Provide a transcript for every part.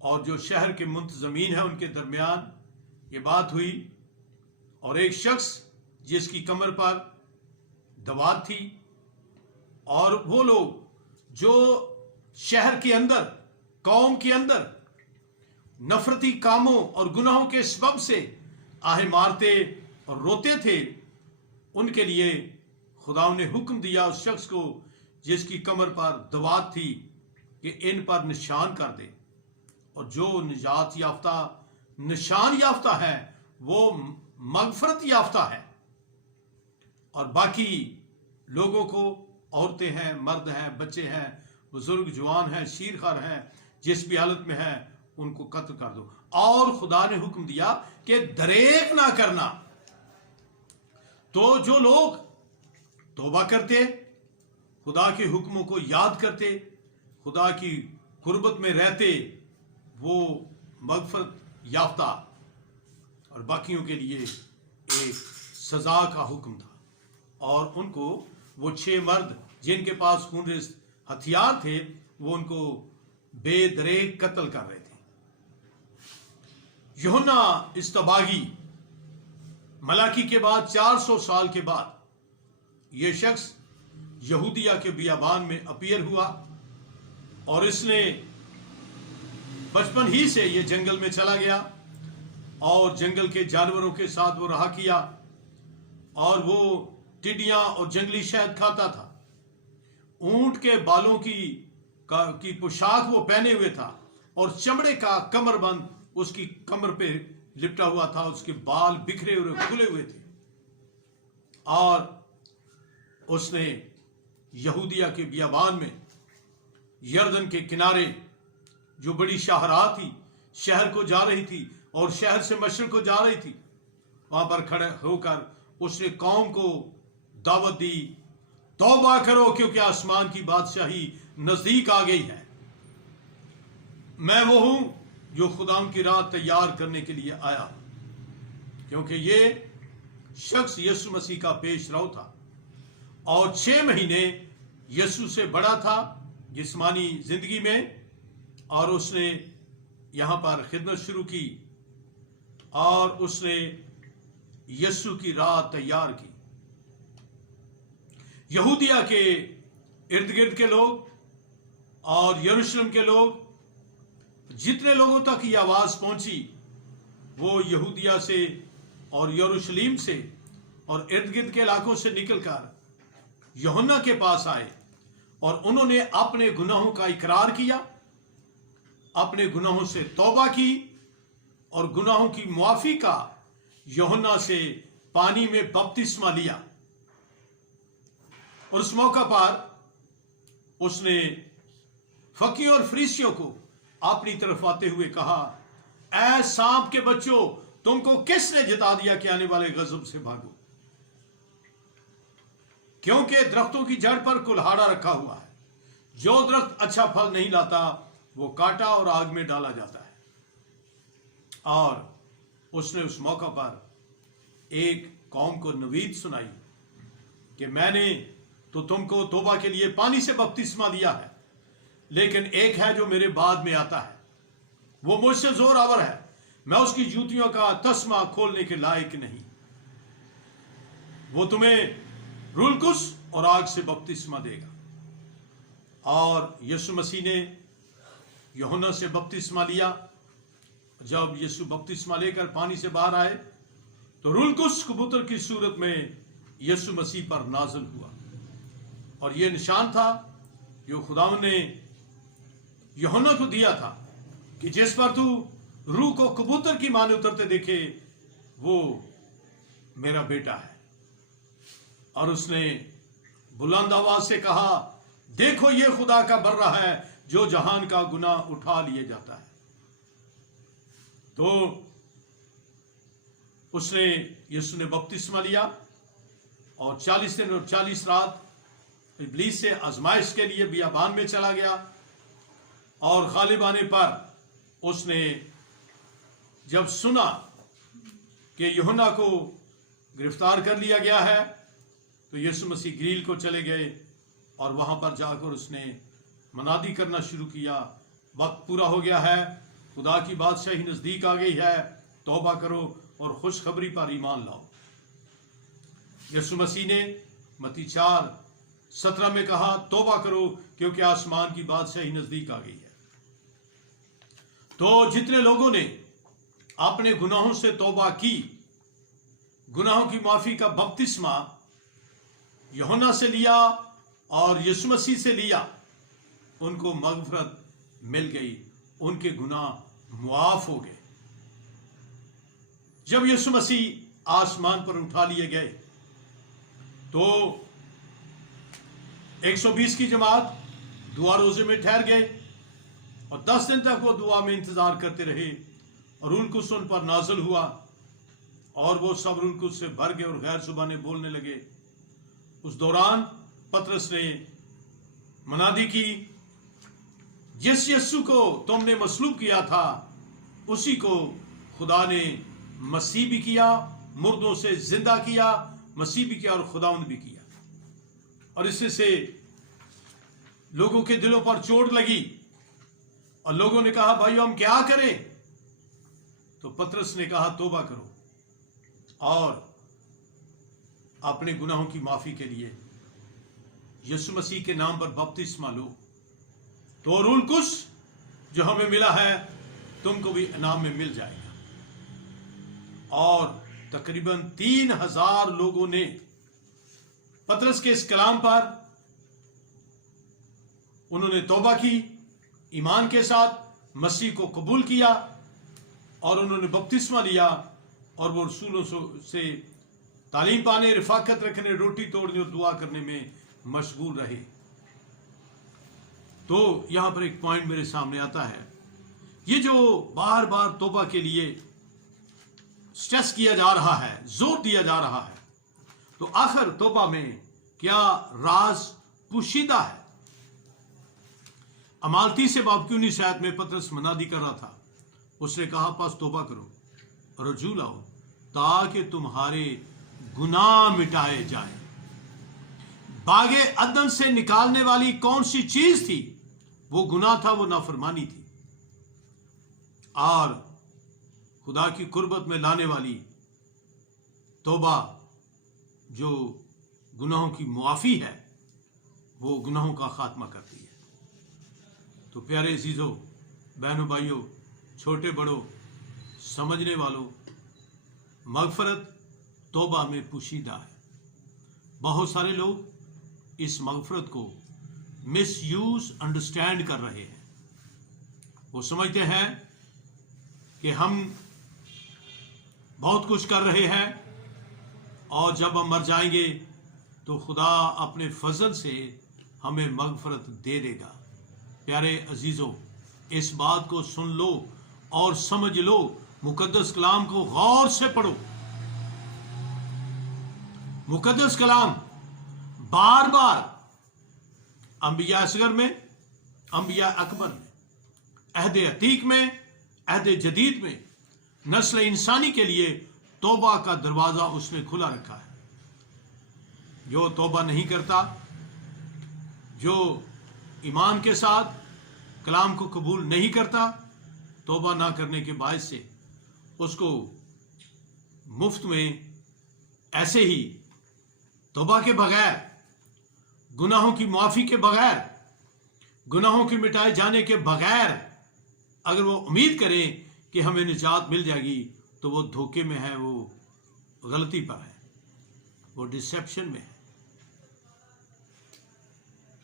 اور جو شہر کے منتظمین ہیں ان کے درمیان یہ بات ہوئی، اور ایک شخص جس کی کمر پر دوات تھی، اور وہ لوگ جو شہر کے اندر، قوم کے اندر نفرتی کاموں اور گناہوں کے سبب سے آہیں مارتے اور روتے تھے، ان کے لیے خدا نے حکم دیا اس شخص کو جس کی کمر پر دوات تھی کہ ان پر نشان کر دے، اور جو نجات یافتہ نشان یافتہ ہے وہ مغفرت یافتہ ہے، اور باقی لوگوں کو، عورتیں ہیں، مرد ہیں، بچے ہیں، بزرگ، جوان ہیں، شیرخوار ہیں، جس بھی حالت میں ہیں ان کو قتل کر دو۔ اور خدا نے حکم دیا کہ دریغ نہ کرنا۔ تو جو لوگ توبہ کرتے، خدا کے حکموں کو یاد کرتے، خدا کی قربت میں رہتے، وہ مغفرت یافتہ، اور باقیوں کے لیے ایک سزا کا حکم تھا۔ اور ان کو وہ 6 مرد جن کے پاس خونریز ہتھیار تھے، وہ ان کو بے دریغ قتل کر رہے تھے۔ یوحنا اصطباغی ملاکی کے بعد 400 سال کے بعد یہ شخص یہودیہ کے بیابان میں اپیئر ہوا، اور اس نے بچپن ہی سے یہ جنگل میں چلا گیا اور جنگل کے جانوروں کے ساتھ وہ رہا کیا، اور وہ ٹڈیاں اور جنگلی شہد کھاتا تھا۔ اونٹ کے بالوں کی پوشاک وہ پہنے ہوئے تھا، اور چمڑے کا کمر بند اس کی کمر پہ لپٹا ہوا تھا، اس کے بال بکھرے ہوئے کھلے ہوئے تھے، اور اس نے یہودیہ کے بیابان میں یردن کے کنارے جو بڑی شاہراہ تھی، شہر کو جا رہی تھی اور شہر سے مشرق کو جا رہی تھی، وہاں پر کھڑے ہو کر اس نے قوم کو دعوت دی، توبہ کرو کیونکہ آسمان کی بادشاہی نزدیک آ گئی ہے۔ میں وہ ہوں جو خدا کی راہ تیار کرنے کے لیے آیا، کیونکہ یہ شخص یسوع مسیح کا پیش رو تھا، اور 6 مہینے یسوع سے بڑا تھا جسمانی زندگی میں، اور اس نے یہاں پر خدمت شروع کی، اور اس نے یسوع کی راہ تیار کی۔ یہودیہ کے ارد گرد کے لوگ اور یروشلم کے لوگ، جتنے لوگوں تک یہ آواز پہنچی، وہ یہودیہ سے اور یروشلم سے اور ارد گرد کے علاقوں سے نکل کر یوحنا کے پاس آئے، اور انہوں نے اپنے گناہوں کا اقرار کیا، اپنے گناہوں سے توبہ کی، اور گناہوں کی معافی کا یوحنا سے پانی میں بپتسمہ لیا۔ اور اس موقع پر اس نے فقیوں اور فریسیوں کو اپنی طرف آتے ہوئے کہا، اے سانپ کے بچوں، تم کو کس نے جتا دیا کہ آنے والے غضب سے بھاگو؟ کیونکہ درختوں کی جڑ پر کلہاڑا رکھا ہوا ہے، جو درخت اچھا پھل نہیں لاتا وہ کاٹا اور آگ میں ڈالا جاتا ہے۔ اور اس نے اس موقع پر ایک قوم کو نوید سنائی کہ میں نے تو تم کو توبہ کے لیے پانی سے بپتسمہ دیا ہے، لیکن ایک ہے جو میرے بعد میں آتا ہے، وہ مجھ سے زور آور ہے، میں اس کی جوتیوں کا تسمہ کھولنے کے لائق نہیں، وہ تمہیں رلقس اور آگ سے بپتسمہ دے گا۔ اور یسوع مسیح نے یوحنا سے بپتسمہ لیا۔ جب یسوع بپتسمہ لے کر پانی سے باہر آئے تو رلقس کبوتر کی صورت میں یسوع مسیح پر نازل ہوا، اور یہ نشان تھا جو خداوند نے یوحنا کو دیا تھا کہ جس پر تو روح کو کبوتر کی مانند اترتے دیکھے وہ میرا بیٹا ہے۔ اور اس نے بلند آواز سے کہا، دیکھو یہ خدا کا برہ ہے جو جہان کا گناہ اٹھا لیے جاتا ہے۔ تو اس نے یسوع نے بپتسمہ لیا، اور 40 دن اور 40 رات ابلیس سے آزمائش کے لیے بیابان میں چلا گیا، اور غالب آنے پر اس نے جب سنا کہ یوحنا کو گرفتار کر لیا گیا ہے تو یسوع مسیح گلیل کو چلے گئے، اور وہاں پر جا کر اس نے منادی کرنا شروع کیا، وقت پورا ہو گیا ہے، خدا کی بادشاہی نزدیک آ گئی ہے، توبہ کرو اور خوشخبری پر ایمان لاؤ۔ یسوع مسیح نے متی 4:17 میں کہا توبہ کرو کیونکہ آسمان کی بادشاہی نزدیک آ گئی ہے۔ تو جتنے لوگوں نے اپنے گناہوں سے توبہ کی، گناہوں کی معافی کا بپتسمہ یوحنا سے لیا اور یسوع مسیح سے لیا، ان کو مغفرت مل گئی، ان کے گناہ معاف ہو گئے۔ جب یسوع مسیح آسمان پر اٹھا لیے گئے تو 120 کی جماعت دعا روزے میں ٹھہر گئے اور 10 دن تک وہ دعا میں انتظار کرتے رہے، اور روح القدس ان پر نازل ہوا اور وہ سب روح القدس سے بھر گئے اور غیر زبانیں بولنے لگے۔ اس دوران پطرس نے منادی کی، جس یسوع کو تم نے مصلوب کیا تھا اسی کو خدا نے مسیح بھی کیا، مردوں سے زندہ کیا، مسیح بھی کیا اور خداوند بھی کیا۔ اور اس سے لوگوں کے دلوں پر چوٹ لگی اور لوگوں نے کہا بھائیو ہم کیا کریں؟ تو پطرس نے کہا توبہ کرو اور اپنے گناہوں کی معافی کے لیے یسوع مسیح کے نام پر بپتسمہ لو، تو روح القدس جو ہمیں ملا ہے تم کو بھی انعام میں مل جائے گا۔ اور تقریباً 3000 لوگوں نے پطرس کے اس کلام پر انہوں نے توبہ کی، ایمان کے ساتھ مسیح کو قبول کیا اور انہوں نے بپتسمہ لیا، اور وہ رسولوں سے تعلیم پانے، رفاقت رکھنے، روٹی توڑنے اور دعا کرنے میں مشغول رہے۔ تو یہاں پر ایک پوائنٹ میرے سامنے آتا ہے، یہ جو بار بار توبہ کے لیے سٹریس کیا جا رہا ہے، زور دیا جا رہا ہے، تو آخر توبہ میں کیا راز پوشیدہ ہے؟ اعمال 30 سے باب 19 آیت میں پطرس منادی کر رہا تھا، اس نے کہا پس توبہ کرو، رجوع لاؤ تاکہ تمہارے گناہ مٹائے جائیں۔ باغ عدن سے نکالنے والی کون سی چیز تھی؟ وہ گناہ تھا، وہ نافرمانی تھی، اور خدا کی قربت میں لانے والی توبہ جو گناہوں کی معافی ہے وہ گناہوں کا خاتمہ کرتی ہے۔ تو پیارے عزیزوں، بہنوں، بھائیوں، چھوٹے بڑوں، سمجھنے والوں، مغفرت توبہ میں پوشیدہ ہے۔ بہت سارے لوگ اس مغفرت کو مس یوز انڈرسٹینڈ کر رہے ہیں۔ وہ سمجھتے ہیں کہ ہم بہت کچھ کر رہے ہیں اور جب ہم مر جائیں گے تو خدا اپنے فضل سے ہمیں مغفرت دے دے گا۔ پیارے عزیزوں، اس بات کو سن لو اور سمجھ لو، مقدس کلام کو غور سے پڑھو۔ مقدس کلام بار بار انبیاء اصغر میں، انبیاء اکبر میں، عہد عتیق میں، عہد جدید میں نسل انسانی کے لیے توبہ کا دروازہ اس نے کھلا رکھا ہے۔ جو توبہ نہیں کرتا، جو ایمان کے ساتھ کلام کو قبول نہیں کرتا، توبہ نہ کرنے کے باعث سے اس کو مفت میں ایسے ہی توبہ کے بغیر، گناہوں کی معافی کے بغیر، گناہوں کے مٹائے جانے کے بغیر اگر وہ امید کریں کہ ہمیں نجات مل جائے گی تو وہ دھوکے میں ہے، وہ غلطی پر ہے، وہ ڈسیپشن میں ہے۔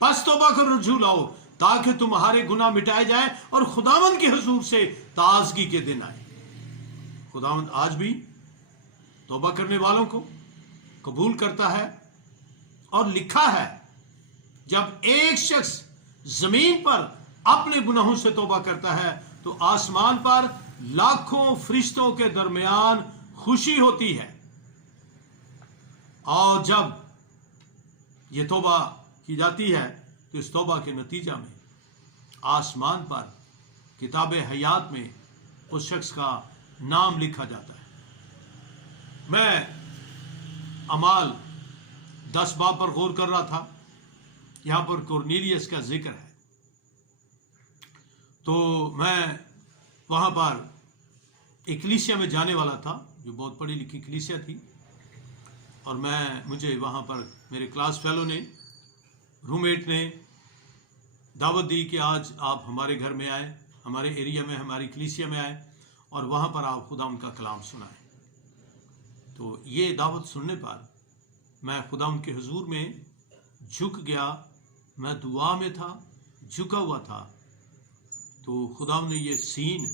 پس توبہ کر رجوع لاؤ تاکہ تمہارے گناہ مٹائے جائیں اور خداوند کے حضور سے تازگی کے دن آئے۔ خداوند آج بھی توبہ کرنے والوں کو قبول کرتا ہے، اور لکھا ہے جب ایک شخص زمین پر اپنے گناہوں سے توبہ کرتا ہے تو آسمان پر لاکھوں فرشتوں کے درمیان خوشی ہوتی ہے، اور جب یہ توبہ کی جاتی ہے تو اس توبہ کے نتیجہ میں آسمان پر کتاب حیات میں اس شخص کا نام لکھا جاتا ہے۔ میں اعمال 10 باب پر غور کر رہا تھا، یہاں پر کورنیلیس کا ذکر ہے، تو میں وہاں پر ایک کلیسیا میں جانے والا تھا جو بہت پڑھی لکھی کلیسیا تھی، اور مجھے وہاں پر میرے کلاس فیلو نے، روم میٹ نے دعوت دی کہ آج آپ ہمارے گھر میں آئیں، ہمارے ایریا میں، ہماری کلیسیا میں آئیں اور وہاں پر آپ خدا ان کا کلام سنائیں۔ تو یہ دعوت سننے پر میں خدا ان کے حضور میں جھک گیا، میں دعا میں تھا، جھکا ہوا تھا، تو خدا نے یہ سین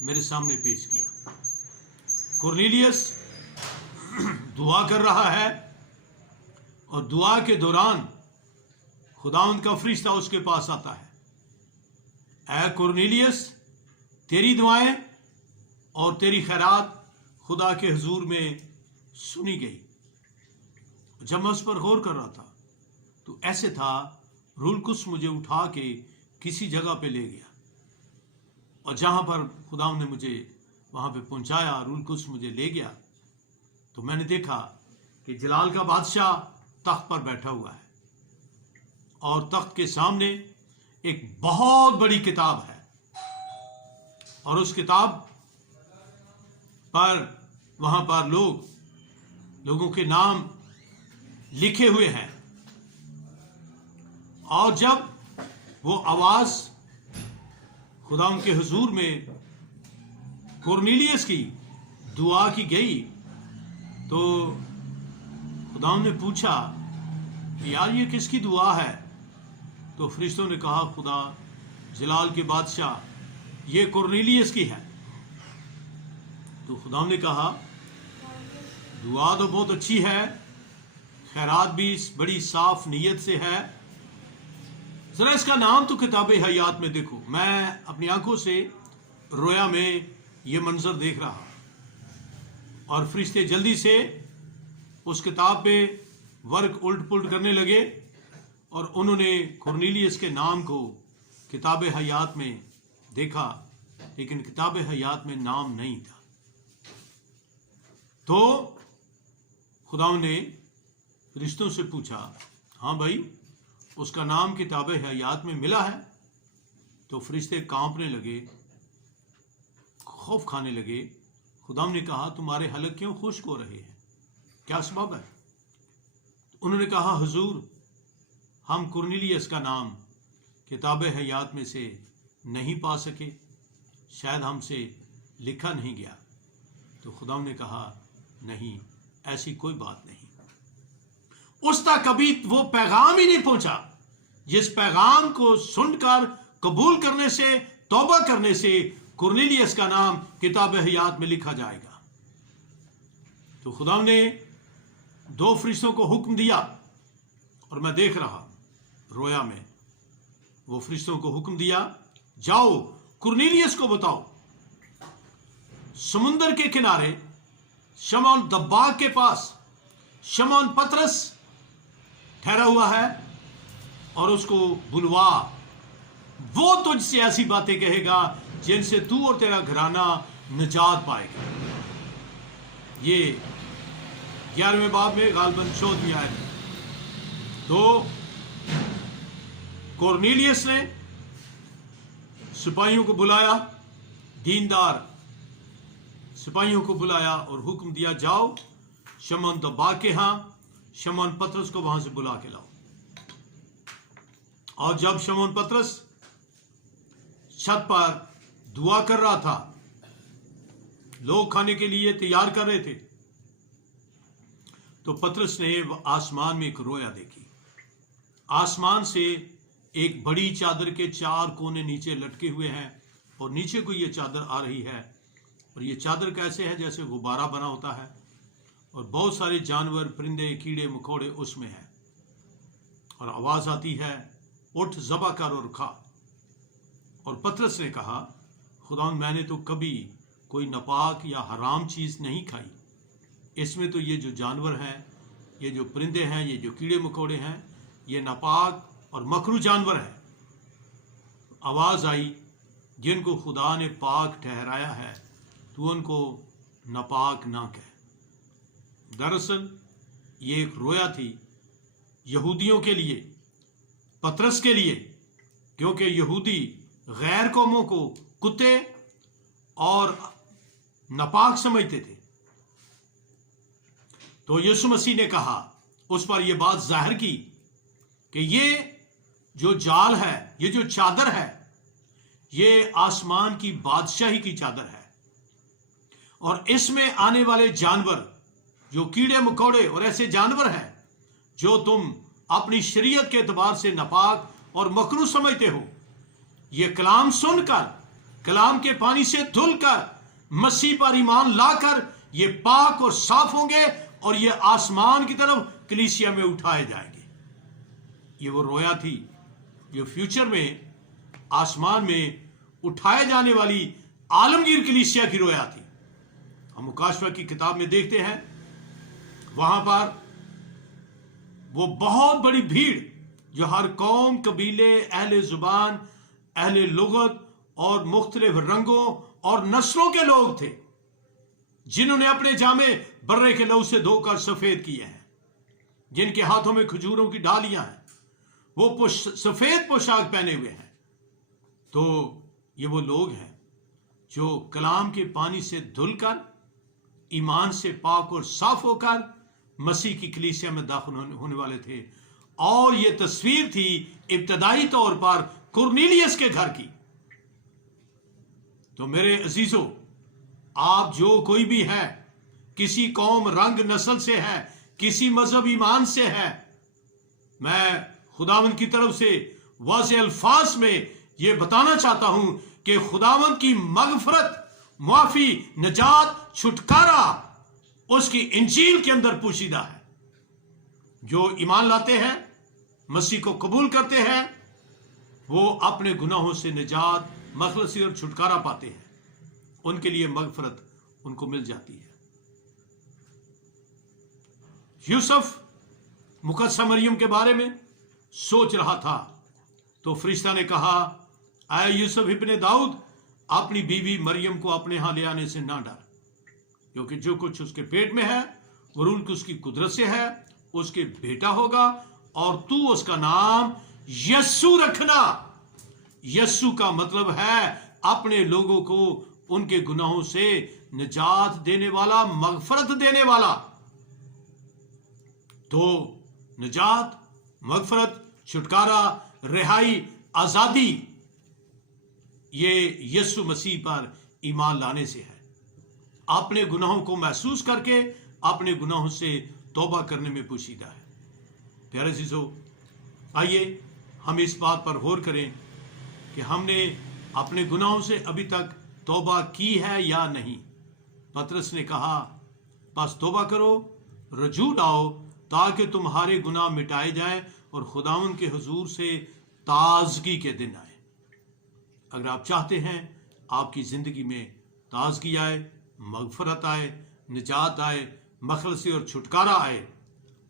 میرے سامنے پیش کیا۔ کورنیلیس دعا کر رہا ہے اور دعا کے دوران خداوند کا فرشتہ اس کے پاس آتا ہے، اے کورنیلیس، تیری دعائیں اور تیری خیرات خدا کے حضور میں سنی گئی۔ جب میں اس پر غور کر رہا تھا تو ایسے تھا روح القدس مجھے اٹھا کے کسی جگہ پہ لے گیا، اور جہاں پر خداوند نے مجھے وہاں پہ پہنچایا، روح القدس مجھے لے گیا، تو میں نے دیکھا کہ جلال کا بادشاہ تخت پر بیٹھا ہوا ہے، اور تخت کے سامنے ایک بہت بڑی کتاب ہے، اور اس کتاب پر وہاں پر لوگوں کے نام لکھے ہوئے ہیں۔ اور جب وہ آواز خدا ان کے حضور میں کورنیلیس کی دعا کی گئی تو خدا نے پوچھا کہ یار یہ کس کی دعا ہے؟ تو فرشتوں نے کہا خدا جلال کے بادشاہ یہ کورنیلیس کی ہے۔ تو خدا نے کہا دعا تو بہت اچھی ہے، خیرات بھی بڑی صاف نیت سے ہے، ذرا اس کا نام تو کتاب حیات میں دیکھو۔ میں اپنی آنکھوں سے رویا میں یہ منظر دیکھ رہا، اور فرشتے جلدی سے اس کتاب پہ ورق الٹ پلٹ کرنے لگے، اور انہوں نے کورنیلیس کے نام کو کتاب حیات میں دیکھا، لیکن کتاب حیات میں نام نہیں تھا۔ تو خدا نے فرشتوں سے پوچھا ہاں بھائی اس کا نام کتاب حیات میں ملا ہے؟ تو فرشتے کانپنے لگے، خوف کھانے لگے۔ خدا نے کہا تمہارے حلق کیوں خشک ہو رہے ہیں، کیا سبب ہے؟ انہوں نے کہا حضور ہم کورنیلیس کا نام کتاب حیات میں سے نہیں پا سکے، شاید ہم سے لکھا نہیں گیا۔ تو خدا نے کہا نہیں، ایسی کوئی بات نہیں۔ اس تک کبھی وہ پیغام ہی نہیں پہنچا جس پیغام کو سن کر قبول کرنے سے، توبہ کرنے سے کورنیلیس کا نام کتاب حیات میں لکھا جائے گا۔ تو خدا نے دو فرشتوں کو حکم دیا، اور میں دیکھ رہا رویا میں، وہ فرشتوں کو حکم دیا جاؤ کورنیلیس کو بتاؤ سمندر کے کنارے شمعون دباغ کے پاس شمعون پترس ٹھہرا ہوا ہے، اور اس کو بلوا، وہ تجھ سے ایسی باتیں کہے گا جن سے تو اور تیرا گھرانہ نجات پائے گا۔ یہ 11ویں باب میں غالباً 14ویں آیت میں۔ تو کورنیلیس نے سپاہیوں کو بلایا، دیندار سپاہیوں کو بلایا اور حکم دیا جاؤ شمعون دباغ کے ہاں شمعون پترس کو وہاں سے بلا کے لاؤ۔ اور جب شمعون پترس چھت پر دعا کر رہا تھا، لوگ کھانے کے لیے تیار کر رہے تھے، تو پترس نے آسمان میں ایک رویا دیکھی۔ آسمان سے ایک بڑی چادر کے 4 کونے نیچے لٹکے ہوئے ہیں، اور نیچے کو یہ چادر آ رہی ہے، اور یہ چادر کیسے ہے جیسے غبارہ بنا ہوتا ہے، اور بہت سارے جانور، پرندے، کیڑے مکوڑے اس میں ہیں، اور آواز آتی ہے اٹھ ذبح کر اور کھا۔ اور پترس نے کہا خداوند میں نے تو کبھی کوئی ناپاک یا حرام چیز نہیں کھائی، اس میں تو یہ جو جانور ہیں، یہ جو پرندے ہیں، یہ جو کیڑے مکوڑے ہیں، یہ ناپاک اور مکروہ جانور ہیں۔ آواز آئی جن کو خدا نے پاک ٹھہرایا ہے تو ان کو ناپاک نہ کہہ۔ دراصل یہ ایک رویا تھی یہودیوں کے لیے، پترس کے لیے، کیونکہ یہودی غیر قوموں کو کتے اور ناپاک سمجھتے تھے. تو یسوع مسیح نے کہا، اس پر یہ بات ظاہر کی کہ یہ جو جال ہے، یہ جو چادر ہے، یہ آسمان کی بادشاہی کی چادر ہے، اور اس میں آنے والے جانور جو کیڑے مکوڑے اور ایسے جانور ہیں جو تم اپنی شریعت کے اعتبار سے ناپاک اور مکروہ سمجھتے ہو، یہ کلام سن کر، کلام کے پانی سے دھل کر، مسیح پر ایمان لا کر یہ پاک اور صاف ہوں گے اور یہ آسمان کی طرف کلیسیا میں اٹھائے جائیں گے. یہ وہ رویا تھی جو فیوچر میں آسمان میں اٹھائے جانے والی عالمگیر کلیسیا کی رویا تھی. ہم مکاشفہ کی کتاب میں دیکھتے ہیں، وہاں پر وہ بہت بڑی بھیڑ جو ہر قوم، قبیلے، اہل زبان، اہل لغت اور مختلف رنگوں اور نسلوں کے لوگ تھے، جنہوں نے اپنے جامے برے کے لہو سے دھو کر سفید کیے ہیں، جن کے ہاتھوں میں کھجوروں کی ڈالیاں ہیں، وہ سفید پوشاک پہنے ہوئے ہیں. تو یہ وہ لوگ ہیں جو کلام کے پانی سے دھل کر، ایمان سے پاک اور صاف ہو کر مسیح کی کلیسیا میں داخل ہونے والے تھے. اور یہ تصویر تھی ابتدائی طور پر کرنیلیس کے گھر کی. تو میرے عزیزو، آپ جو کوئی بھی ہے، کسی قوم، رنگ، نسل سے ہے، کسی مذہب، ایمان سے ہے، میں خداوند کی طرف سے واضح الفاظ میں یہ بتانا چاہتا ہوں کہ خداوند کی مغفرت، معافی، نجات، چھٹکارا اس کی انجیل کے اندر پوشیدہ ہے. جو ایمان لاتے ہیں، مسیح کو قبول کرتے ہیں، وہ اپنے گناہوں سے نجات، مخلصی اور چھٹکارا پاتے ہیں. ان کے لیے مغفرت ان کو مل جاتی ہے. یوسف مقدسہ مریم کے بارے میں سوچ رہا تھا تو فرشتہ نے کہا، اے یوسف ابن داؤد، اپنی بیوی مریم کو اپنے ہاں لے آنے سے نہ ڈر، کیونکہ جو کچھ اس کے پیٹ میں ہے وہ روح اس کی قدرت سے ہے. اس کے بیٹا ہوگا اور تو اس کا نام یسوع رکھنا. یسوع کا مطلب ہے اپنے لوگوں کو ان کے گناہوں سے نجات دینے والا، مغفرت دینے والا. تو نجات، مغفرت، چھٹکارا، رہائی، آزادی، یہ یسوع مسیح پر ایمان لانے سے ہے. اپنے گناہوں کو محسوس کر کے اپنے گناہوں سے توبہ کرنے میں پوشیدہ ہے. پیارے عزیزو، آئیے ہم اس بات پر غور کریں کہ ہم نے اپنے گناہوں سے ابھی تک توبہ کی ہے یا نہیں. پطرس نے کہا، بس توبہ کرو، رجوع لاؤ، تاکہ تمہارے گناہ مٹائے جائیں اور خداوند کے حضور سے تازگی کے دن آئے. اگر آپ چاہتے ہیں آپ کی زندگی میں تازگی آئے، مغفرت آئے، نجات آئے، مخلصی اور چھٹکارا آئے،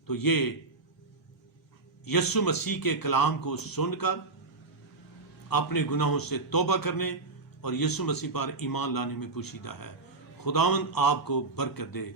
تو یہ یسوع مسیح کے کلام کو سن کر اپنے گناہوں سے توبہ کرنے اور یسوع مسیح پر ایمان لانے میں پوشیدہ ہے. خداوند آپ کو برکت دے.